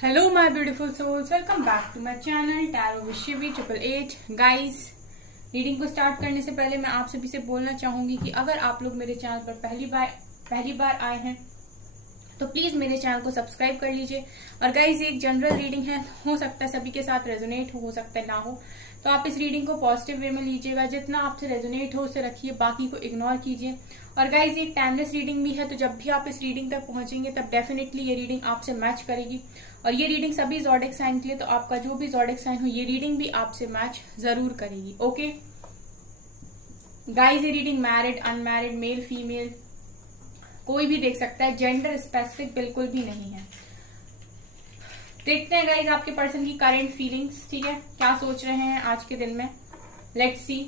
Hello my beautiful souls, welcome back to my channel tarot with Shivi 888। Guys, reading को start करने से पहले मैं आप सभी से बोलना चाहूंगी कि अगर आप लोग मेरे चैनल पर पहली बार आए हैं तो प्लीज मेरे चैनल को सब्सक्राइब कर लीजिए। और गाइस, एक जनरल रीडिंग है, हो सकता है सभी के साथ रेजोनेट हो सकता है ना हो, तो आप इस रीडिंग को पॉजिटिव वे में लीजिएगा। जितना आपसे रेजोनेट हो उसे रखिए, बाकी को इग्नोर कीजिए। और गाइस, ये टाइमलेस रीडिंग भी है, तो जब भी आप इस रीडिंग तक पहुंचेंगे तब डेफिनेटली ये रीडिंग आपसे मैच करेगी। और ये रीडिंग सभी ज़ोडिक साइन के लिए, तो आपका जो भी ज़ोडिक साइन हो ये रीडिंग भी आपसे मैच जरूर करेगी। ओके गाइस, ये reading married, unmarried, male, female कोई भी देख सकता है, जेंडर स्पेसिफिक बिल्कुल भी नहीं है। देखते हैं गाइस आपके पर्सन की करंट फीलिंग्स, ठीक है, क्या सोच रहे हैं आज के दिन में। Let's see.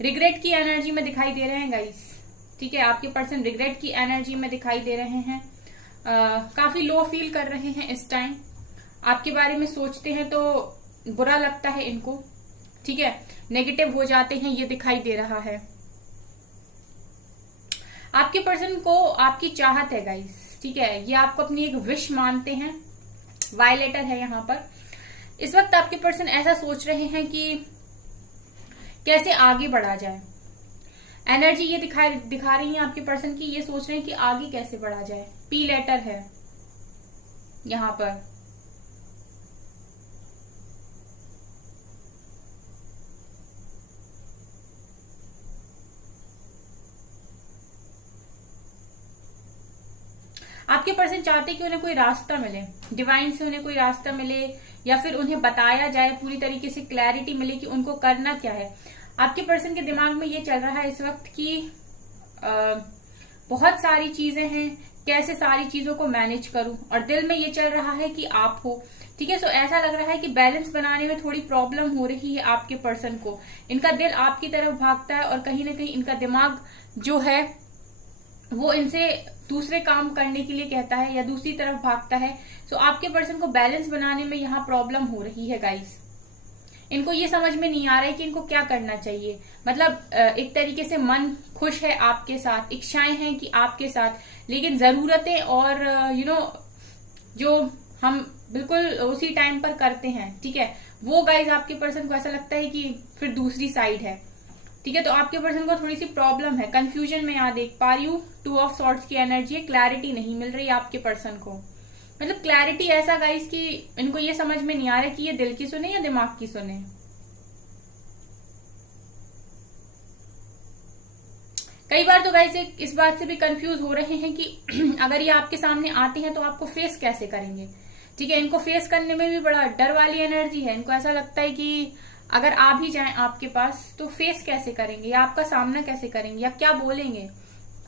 रिग्रेट की एनर्जी में दिखाई दे रहे हैं गाइस, ठीक है, आपके पर्सन रिग्रेट की एनर्जी में दिखाई दे रहे हैं। काफी लो फील कर रहे हैं इस टाइम। आपके बारे में सोचते हैं तो बुरा लगता है इनको, ठीक है, नेगेटिव हो जाते हैं, ये दिखाई दे रहा है। आपके पर्सन को आपकी चाहत है गाइस, ठीक है, ये आपको अपनी एक विश मानते हैं। वायलेटर है यहाँ पर। इस वक्त आपके पर्सन ऐसा सोच रहे हैं कि कैसे आगे बढ़ा जाए। एनर्जी ये दिखा रही है आपके पर्सन की, ये सोच रहे हैं कि आगे कैसे बढ़ा जाए। पी लेटर है यहां पर। आपके पर्सन चाहते कि उन्हें कोई रास्ता मिले, डिवाइन से उन्हें कोई रास्ता मिले, या फिर उन्हें बताया जाए, पूरी तरीके से क्लैरिटी मिले कि उनको करना क्या है। आपके पर्सन के दिमाग में ये चल रहा है इस वक्त कि बहुत सारी चीजें हैं, कैसे सारी चीजों को मैनेज करूं, और दिल में ये चल रहा है कि आप हो, ठीक है। सो ऐसा लग रहा है कि बैलेंस बनाने में थोड़ी प्रॉब्लम हो रही है आपके पर्सन को। इनका दिल आपकी तरफ भागता है और कहीं ना कहीं इनका दिमाग जो है वो इनसे दूसरे काम करने के लिए कहता है या दूसरी तरफ भागता है। सो आपके पर्सन को बैलेंस बनाने में यहाँ प्रॉब्लम हो रही है गाइस। इनको ये समझ में नहीं आ रहा है कि इनको क्या करना चाहिए। मतलब एक तरीके से मन खुश है आपके साथ, इच्छाएं हैं कि आपके साथ, लेकिन जरूरतें और जो हम बिल्कुल उसी टाइम पर करते हैं, ठीक है, वो गाइज आपके पर्सन को ऐसा लगता है कि फिर दूसरी साइड है, ठीक है। तो आपके पर्सन को थोड़ी सी प्रॉब्लम है, कंफ्यूजन में यहाँ देख पा रही हूँ। 2 ऑफ सॉर्ड्स की एनर्जी है, क्लैरिटी नहीं मिल रही आपके पर्सन को। मतलब क्लैरिटी ऐसा गाइस कि इनको ये समझ में नहीं आ रहा कि ये दिल की सुने या दिमाग की सुने। कई बार तो गाइस इस बात से भी कंफ्यूज हो रहे हैं कि अगर ये आपके सामने आते हैं तो आपको फेस कैसे करेंगे, ठीक है। इनको फेस करने में भी बड़ा डर वाली एनर्जी है। इनको ऐसा लगता है कि अगर आ भी जाएं आपके पास तो फेस कैसे करेंगे, या आपका सामना कैसे करेंगे, या क्या बोलेंगे।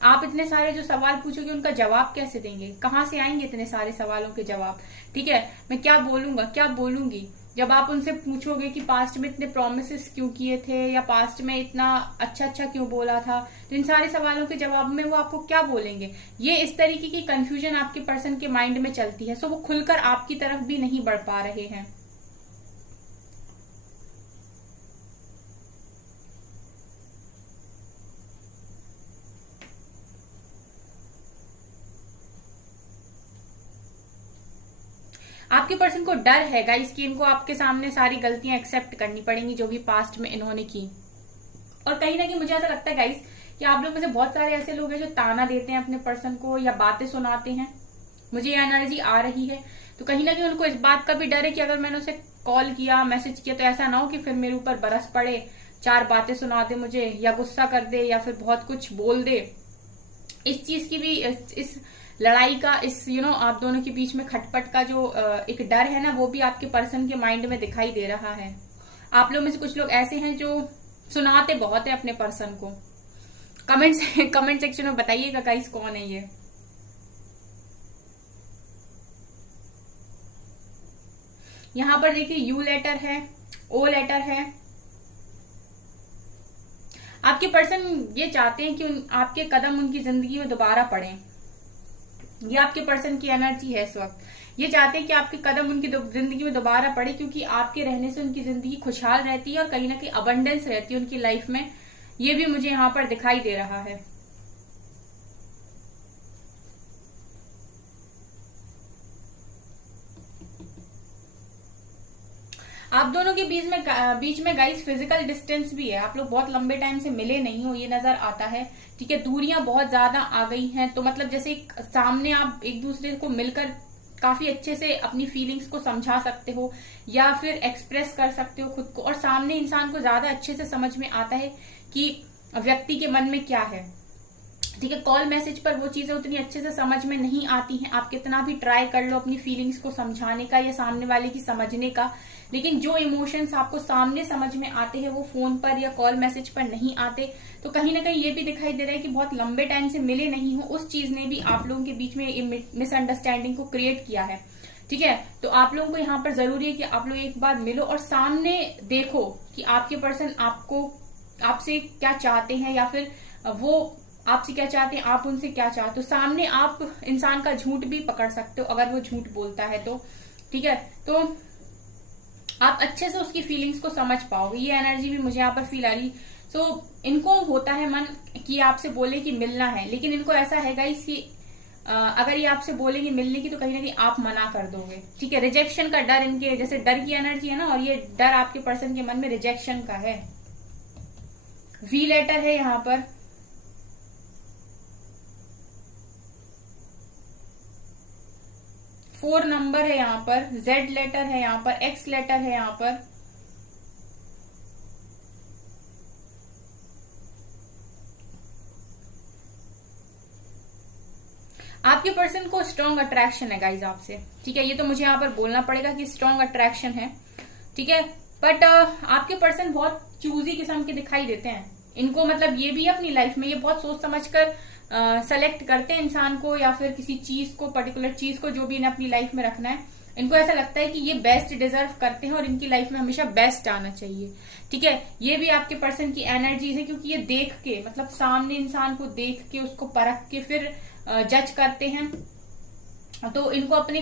आप इतने सारे जो सवाल पूछोगे उनका जवाब कैसे देंगे, कहाँ से आएंगे इतने सारे सवालों के जवाब, ठीक है। मैं क्या बोलूंगा, क्या बोलूंगी। जब आप उनसे पूछोगे कि पास्ट में इतने प्रोमिसेस क्यों किए थे, या पास्ट में इतना अच्छा अच्छा क्यों बोला था, तो इन सारे सवालों के जवाब में वो आपको क्या बोलेंगे। ये इस तरीके की कंफ्यूजन आपके पर्सन के माइंड में चलती है। सो वो खुलकर आपकी तरफ भी नहीं बढ़ पा रहे हैं। आपके पर्सन को डर है गाइस कि इनको आपके सामने सारी गलतियां एक्सेप्ट करनी पड़ेंगी जो भी पास्ट में इन्होंने की। और कहीं ना कहीं मुझे ऐसा लगता है गाइस कि आप लोग में से बहुत सारे ऐसे लोग हैं जो ताना देते हैं अपने पर्सन को या बातें सुनाते हैं। मुझे ये एनर्जी आ रही है, तो कहीं ना कहीं उनको इस बात का भी डर है कि अगर मैंने उसे कॉल किया, मैसेज किया, तो ऐसा ना हो कि फिर मेरे ऊपर बरस पड़े, 4 बातें सुना दे मुझे, या गुस्सा कर दे, या फिर बहुत कुछ बोल दे। इस चीज की भी, इस लड़ाई का, इस आप दोनों के बीच में खटपट का जो एक डर है ना, वो भी आपके पर्सन के माइंड में दिखाई दे रहा है। आप लोग में से कुछ लोग ऐसे हैं जो सुनाते बहुत है अपने पर्सन को। कमेंट सेक्शन में बताइएगा गाइस कौन है ये। यहाँ पर देखिए यू लेटर है, ओ लेटर है। आपके पर्सन ये चाहते हैं कि आपके कदम उनकी जिंदगी में दोबारा पड़े। ये आपके पर्सन की एनर्जी है इस वक्त। ये चाहते हैं कि आपके कदम उनकी जिंदगी में दोबारा पड़े, क्योंकि आपके रहने से उनकी जिंदगी खुशहाल रहती है और कहीं ना कहीं अबंडेंस रहती है उनकी लाइफ में। ये भी मुझे यहाँ पर दिखाई दे रहा है। आप दोनों के बीच में गाइस फिजिकल डिस्टेंस भी है। आप लोग बहुत लंबे टाइम से मिले नहीं हो, ये नजर आता है। ठीक है, दूरियां बहुत ज्यादा आ गई हैं। तो मतलब जैसे सामने आप एक दूसरे को मिलकर काफी अच्छे से अपनी फीलिंग्स को समझा सकते हो या फिर एक्सप्रेस कर सकते हो खुद को, और सामने इंसान को ज्यादा अच्छे से समझ में आता है कि व्यक्ति के मन में क्या है। ठीक है, कॉल मैसेज पर वो चीजें उतनी अच्छे से समझ में नहीं आती हैं। आप कितना भी ट्राई कर लो अपनी फीलिंग्स को समझाने का या सामने वाले की समझने का, लेकिन जो इमोशंस आपको सामने समझ में आते हैं वो फोन पर या कॉल मैसेज पर नहीं आते। तो कहीं ना कहीं ये भी दिखाई दे रहा है कि बहुत लंबे टाइम से मिले नहीं हो, उस चीज ने भी आप लोगों के बीच में मिसअंडरस्टैंडिंग को क्रिएट किया है। ठीक है, तो आप लोगों को यहाँ पर जरूरी है कि आप लोग एक बार मिलो और सामने देखो कि आपके पर्सन आपसे क्या चाहते हैं या फिर वो आपसे क्या चाहते हैं, आप उनसे क्या चाहते हो। सामने आप इंसान का झूठ भी पकड़ सकते हो अगर वो झूठ बोलता है तो। ठीक है, तो आप अच्छे से उसकी फीलिंग्स को समझ पाओगे। ये एनर्जी भी मुझे यहाँ पर फील आ रही। सो इनको होता है मन कि आपसे बोले कि मिलना है, लेकिन इनको ऐसा है गाइस कि अगर ये आपसे बोलेंगे मिलने की तो कहीं ना कहीं आप मना कर दोगे। ठीक है, रिजेक्शन का डर, इनके जैसे डर की एनर्जी है ना, और ये डर आपके पर्सन के मन में रिजेक्शन का है। वी लेटर है यहाँ पर, 4 नंबर है यहाँ पर, जेड लेटर है यहाँ पर, एक्स लेटर है यहाँ पर। आपके पर्सन को स्ट्रॉन्ग अट्रैक्शन है गाइज आपसे। ठीक है, ये तो मुझे यहाँ पर बोलना पड़ेगा कि स्ट्रॉन्ग अट्रैक्शन है। ठीक है, बट आपके पर्सन बहुत चूजी किस्म के दिखाई देते हैं। इनको मतलब ये भी अपनी लाइफ में ये बहुत सोच समझकर सेलेक्ट करते हैं इंसान को या फिर किसी चीज को, पर्टिकुलर चीज को जो भी इन्हें अपनी लाइफ में रखना है। इनको ऐसा लगता है कि ये बेस्ट डिजर्व करते हैं और इनकी लाइफ में हमेशा बेस्ट आना चाहिए। ठीक है, ये भी आपके पर्सन की एनर्जीज है, क्योंकि ये देख के मतलब सामने इंसान को देख के उसको परख के फिर जज करते हैं। तो इनको अपने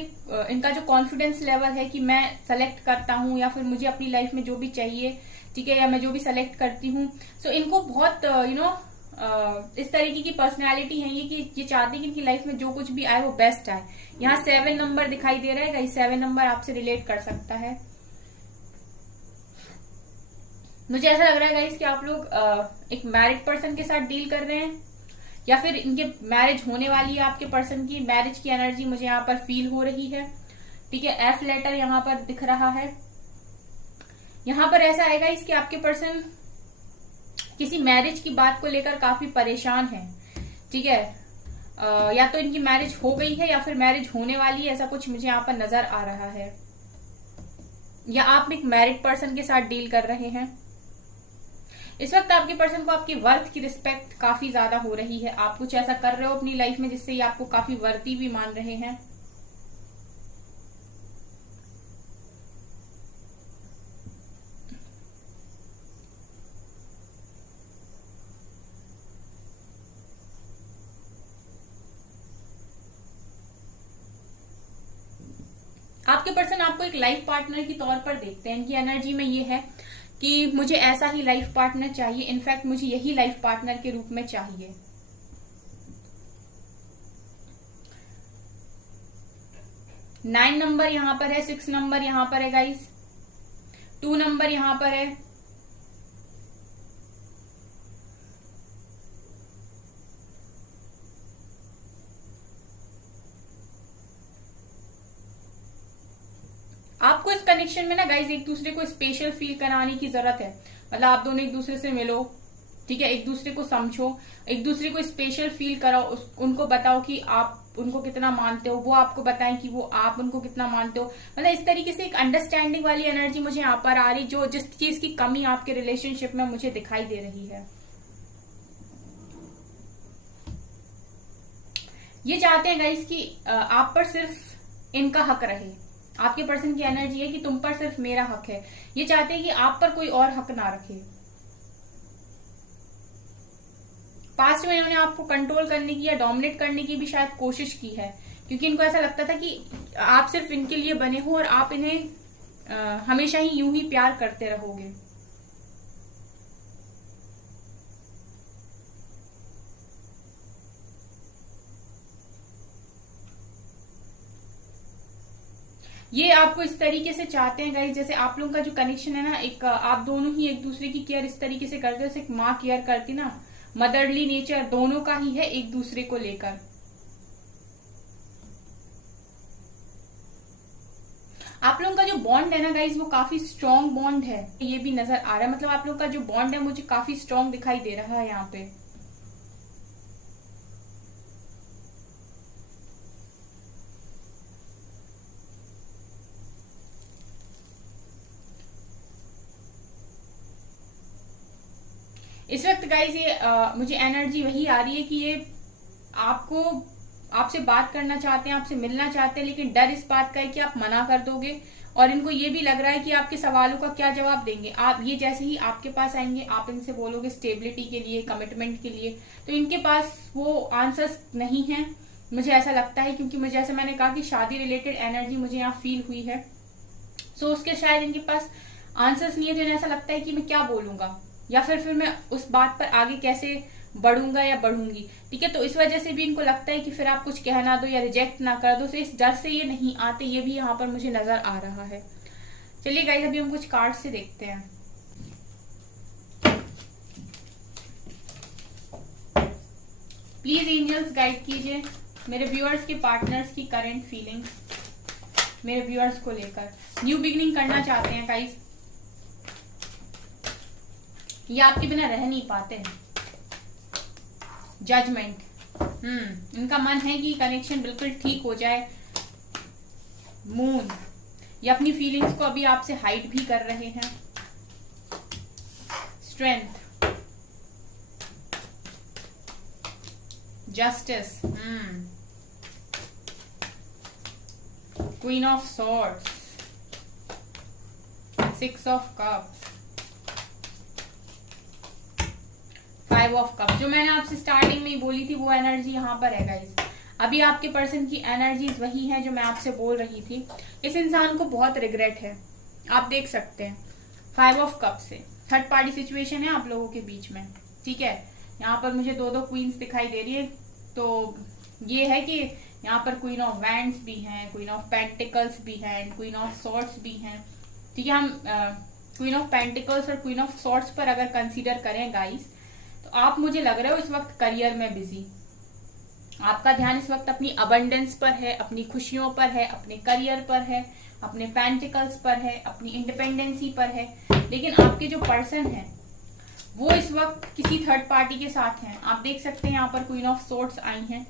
इनका जो कॉन्फिडेंस लेवल है कि मैं सेलेक्ट करता हूँ या फिर मुझे अपनी लाइफ में जो भी चाहिए, ठीक है, या मैं जो भी सेलेक्ट करती हूँ, सो इनको बहुत इस तरीके की पर्सनैलिटी है ये कि ये चाहते हैं कि इनकी लाइफ में जो कुछ भी आए वो बेस्ट आए। यहाँ 7 नंबर दिखाई दे रहा है गाइस, 7 नंबर आपसे रिलेट कर सकता है। मुझे ऐसा लग रहा है गाइस कि आप लोग एक मैरिड पर्सन के साथ डील कर रहे हैं या फिर इनके मैरिज होने वाली है। आपके पर्सन की मैरिज की एनर्जी मुझे यहाँ पर फील हो रही है। ठीक है, एफ लेटर यहाँ पर दिख रहा है। यहाँ पर ऐसा आएगा इसके आपके पर्सन किसी मैरिज की बात को लेकर काफी परेशान है। ठीक है, या तो इनकी मैरिज हो गई है या फिर मैरिज होने वाली है, ऐसा कुछ मुझे यहाँ पर नजर आ रहा है। या आप एक मैरिड पर्सन के साथ डील कर रहे हैं। इस वक्त आपके पर्सन को आपकी वर्थ की रिस्पेक्ट काफी ज्यादा हो रही है। आप कुछ ऐसा कर रहे हो अपनी लाइफ में जिससे ये आपको काफी वर्ती भी मान रहे हैं। आपके पर्सन आपको एक लाइफ पार्टनर के तौर पर देखते हैं। इनकी एनर्जी में ये है कि मुझे ऐसा ही लाइफ पार्टनर चाहिए, इनफैक्ट मुझे यही लाइफ पार्टनर के रूप में चाहिए। नाइन नंबर यहां पर है, 6 नंबर यहां पर है गाइस, 2 नंबर यहां पर है, आपको इस कनेक्शन में ना गाइज एक दूसरे को स्पेशल फील कराने की जरूरत है। मतलब आप दोनों एक दूसरे से मिलो, ठीक है, एक दूसरे को समझो, एक दूसरे को स्पेशल फील कराओ, उनको बताओ कि आप उनको कितना मानते हो, वो आपको बताएं कि वो आप उनको कितना मानते हो। मतलब इस तरीके से एक अंडरस्टैंडिंग वाली एनर्जी मुझे यहाँ पर आ रही, जो जिस चीज की कमी आपके रिलेशनशिप में मुझे दिखाई दे रही है। ये चाहते हैं गाइज कि आप पर सिर्फ इनका हक रहे, आपके पर्सन की एनर्जी है कि तुम पर सिर्फ मेरा हक है। ये चाहते हैं कि आप पर कोई और हक ना रखे। पास्ट में इन्होंने आपको कंट्रोल करने की या डोमिनेट करने की भी शायद कोशिश की है, क्योंकि इनको ऐसा लगता था कि आप सिर्फ इनके लिए बने हो और आप इन्हें हमेशा ही यूं ही प्यार करते रहोगे। ये आपको इस तरीके से चाहते हैं गाइस, जैसे आप लोगों का जो कनेक्शन है ना, एक आप दोनों ही एक दूसरे की केयर इस तरीके से करते हो जैसे एक माँ केयर करती ना, मदरली नेचर दोनों का ही है एक दूसरे को लेकर। आप लोगों का जो बॉन्ड है ना गाइज, वो काफी स्ट्रॉन्ग बॉन्ड है, ये भी नजर आ रहा है। मतलब आप लोगों का जो बॉन्ड है मुझे काफी स्ट्रॉन्ग दिखाई दे रहा है यहाँ पे। इस वक्त गाइज ये मुझे एनर्जी वही आ रही है कि ये आपको आपसे बात करना चाहते हैं, आपसे मिलना चाहते हैं, लेकिन डर इस बात का है कि आप मना कर दोगे। और इनको ये भी लग रहा है कि आपके सवालों का क्या जवाब देंगे आप। ये जैसे ही आपके पास आएंगे, आप इनसे बोलोगे स्टेबिलिटी के लिए, कमिटमेंट के लिए, तो इनके पास वो आंसर्स नहीं है, मुझे ऐसा लगता है। क्योंकि मुझे, जैसे मैंने कहा कि शादी रिलेटेड एनर्जी मुझे यहाँ फील हुई है, सो उसके शायद इनके पास आंसर्स नहीं है। तो इन्हें ऐसा लगता है कि मैं क्या बोलूंगा, या फिर मैं उस बात पर आगे कैसे बढ़ूंगा या बढ़ूंगी। ठीक है, तो इस वजह से भी इनको लगता है कि फिर आप कुछ कहना दो या रिजेक्ट ना कर दो, तो इस डर से ये नहीं आते। ये भी यहाँ पर मुझे नजर आ रहा है। चलिए गाइस, अभी हम कुछ कार्ड से देखते हैं। प्लीज एंजल्स गाइड कीजिए मेरे व्यूअर्स के पार्टनर्स की करंट फीलिंग्स, मेरे व्यूअर्स को लेकर। न्यू बिगिनिंग करना चाहते हैं गाइस, ये आपके बिना रह नहीं पाते। जजमेंट, इनका मन है कि कनेक्शन बिल्कुल ठीक हो जाए। मून, ये अपनी फीलिंग्स को अभी आपसे हाइड भी कर रहे हैं। Strength, justice, queen of swords, 6 of cups, 5 of cup. जो मैंने आपसे स्टार्टिंग में ही बोली थी वो एनर्जी यहाँ पर है गाइस। अभी आपके पर्सन की एनर्जीज वही है जो मैं आपसे बोल रही थी। इस इंसान को बहुत रिग्रेट है, आप देख सकते हैं 5 ऑफ कप से। थर्ड पार्टी सिचुएशन है आप लोगों के बीच में, ठीक है। यहाँ पर मुझे 2 क्वींस दिखाई दे रही है, तो ये है कि यहाँ पर क्वीन ऑफ वैंड्स भी हैं, क्वीन ऑफ पेंटिकल्स भी हैं, क्वीन ऑफ सॉर्ड्स भी हैं, ठीक है। हम क्वीन ऑफ पेंटिकल्स और क्वीन ऑफ सॉर्ड्स पर अगर कंसीडर करें गाइस, तो आप, मुझे लग रहे हो इस वक्त करियर में बिजी। आपका ध्यान इस वक्त अपनी अबंडेंस पर है, अपनी खुशियों पर है, अपने करियर पर है, अपने पेंटिकल्स पर है, अपनी इंडिपेंडेंसी पर है। लेकिन आपके जो पर्सन है वो इस वक्त किसी थर्ड पार्टी के साथ हैं। आप देख सकते हैं यहाँ पर क्वीन ऑफ सोर्ड्स आई हैं।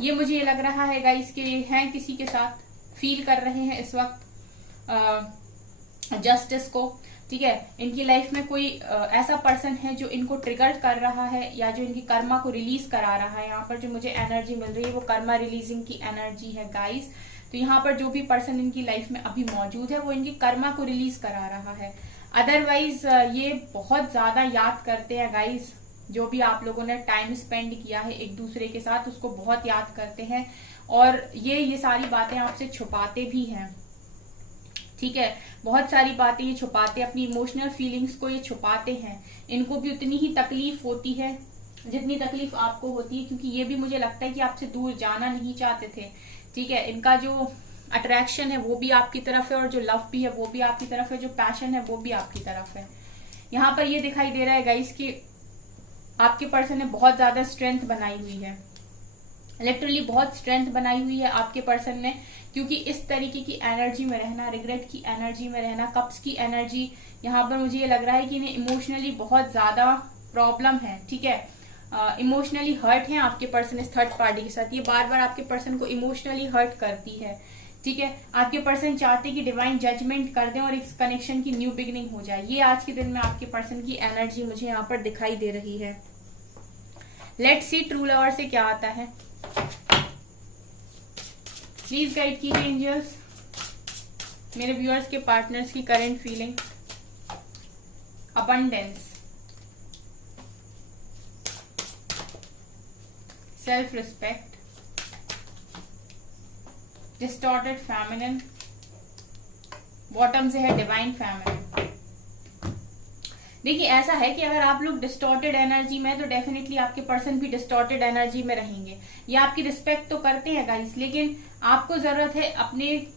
ये मुझे ये लग रहा है गाइस कि ये हैं किसी के साथ, फील कर रहे हैं इस वक्त जस्टिस को, ठीक है। इनकी लाइफ में कोई ऐसा पर्सन है जो इनको ट्रिगर कर रहा है या जो इनकी कर्मा को रिलीज करा रहा है। यहाँ पर जो मुझे एनर्जी मिल रही है वो कर्मा रिलीजिंग की एनर्जी है गाइस। तो यहाँ पर जो भी पर्सन इनकी लाइफ में अभी मौजूद है वो इनकी कर्मा को रिलीज करा रहा है। अदरवाइज ये बहुत ज्यादा याद करते हैं गाइस, जो भी आप लोगों ने टाइम स्पेंड किया है एक दूसरे के साथ उसको बहुत याद करते हैं। और ये सारी बातें आपसे छुपाते भी हैं, ठीक है। बहुत सारी बातें ये छुपाते हैं, अपनी इमोशनल फीलिंग्स को ये छुपाते हैं। इनको भी उतनी ही तकलीफ होती है जितनी तकलीफ आपको होती है, क्योंकि ये भी मुझे लगता है कि आपसे दूर जाना नहीं चाहते थे, ठीक है। इनका जो अट्रैक्शन है वो भी आपकी तरफ है और जो लव भी है वो भी आपकी तरफ है, जो पैशन है वो भी आपकी तरफ है। यहाँ पर ये दिखाई दे रहा है गाइस कि आपके पर्सन ने बहुत ज्यादा स्ट्रेंथ बनाई हुई है, लिटरली बहुत स्ट्रेंथ बनाई हुई है आपके पर्सन ने। क्योंकि इस तरीके की एनर्जी में रहना, रिग्रेट की एनर्जी में रहना, कप्स की एनर्जी, यहाँ पर मुझे ये लग रहा है कि इन्हें इमोशनली बहुत ज्यादा प्रॉब्लम है, ठीक है। इमोशनली हर्ट है आपके पर्सन इस थर्ड पार्टी के साथ। ये बार बार आपके पर्सन को इमोशनली हर्ट करती है, ठीक है। आपके पर्सन चाहते कि डिवाइन जजमेंट कर दें और इस कनेक्शन की न्यू बिगिनिंग हो जाए। ये आज के दिन में आपके पर्सन की एनर्जी मुझे यहाँ पर दिखाई दे रही है। लेट्स सी ट्रू लवर से क्या आता है। प्लीज गाइड कीजिए एंजल्स। मेरे व्यूअर्स के पार्टनर्स की current feeling, abundance, self respect, distorted feminine, bottom से है डिवाइन फेमिनिन। देखिए ऐसा है कि अगर आप लोग डिस्टॉर्टेड एनर्जी में, तो डेफिनेटली आपके पर्सन भी डिस्टॉर्टेड एनर्जी में रहेंगे। ये आपकी रिस्पेक्ट तो करते हैं गाइस, लेकिन आपको जरूरत है अपने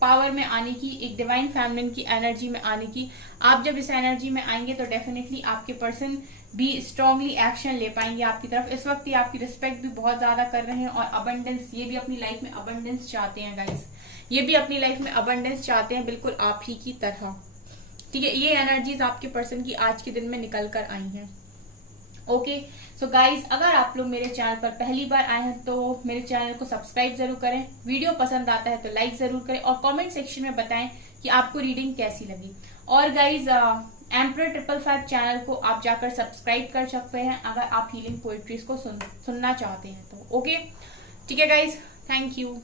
पावर में आने की, एक डिवाइन फेमिनिन की एनर्जी में आने की। आप जब इस एनर्जी में आएंगे तो डेफिनेटली आपके पर्सन भी स्ट्रांगली एक्शन ले पाएंगे आपकी तरफ। इस वक्त ये आपकी रिस्पेक्ट भी बहुत ज्यादा कर रहे हैं और अबंडेंस, ये भी अपनी लाइफ में अबंडेंस चाहते हैं गाइस, ये भी अपनी लाइफ में अबंडेंस चाहते हैं, बिल्कुल आप ही की तरह। ठीक है, ये एनर्जीज आपके पर्सन की आज के दिन में निकल कर आई हैं। ओके सो गाइज, अगर आप लोग मेरे चैनल पर पहली बार आए हैं तो मेरे चैनल को सब्सक्राइब जरूर करें, वीडियो पसंद आता है तो लाइक जरूर करें और कमेंट सेक्शन में बताएं कि आपको रीडिंग कैसी लगी। और गाइज एम्परर 555 चैनल को आप जाकर सब्सक्राइब कर सकते हैं अगर आप हीलिंग पोएट्रीज को सुनना चाहते हैं तो। ओके ठीक है गाइज, थैंक यू।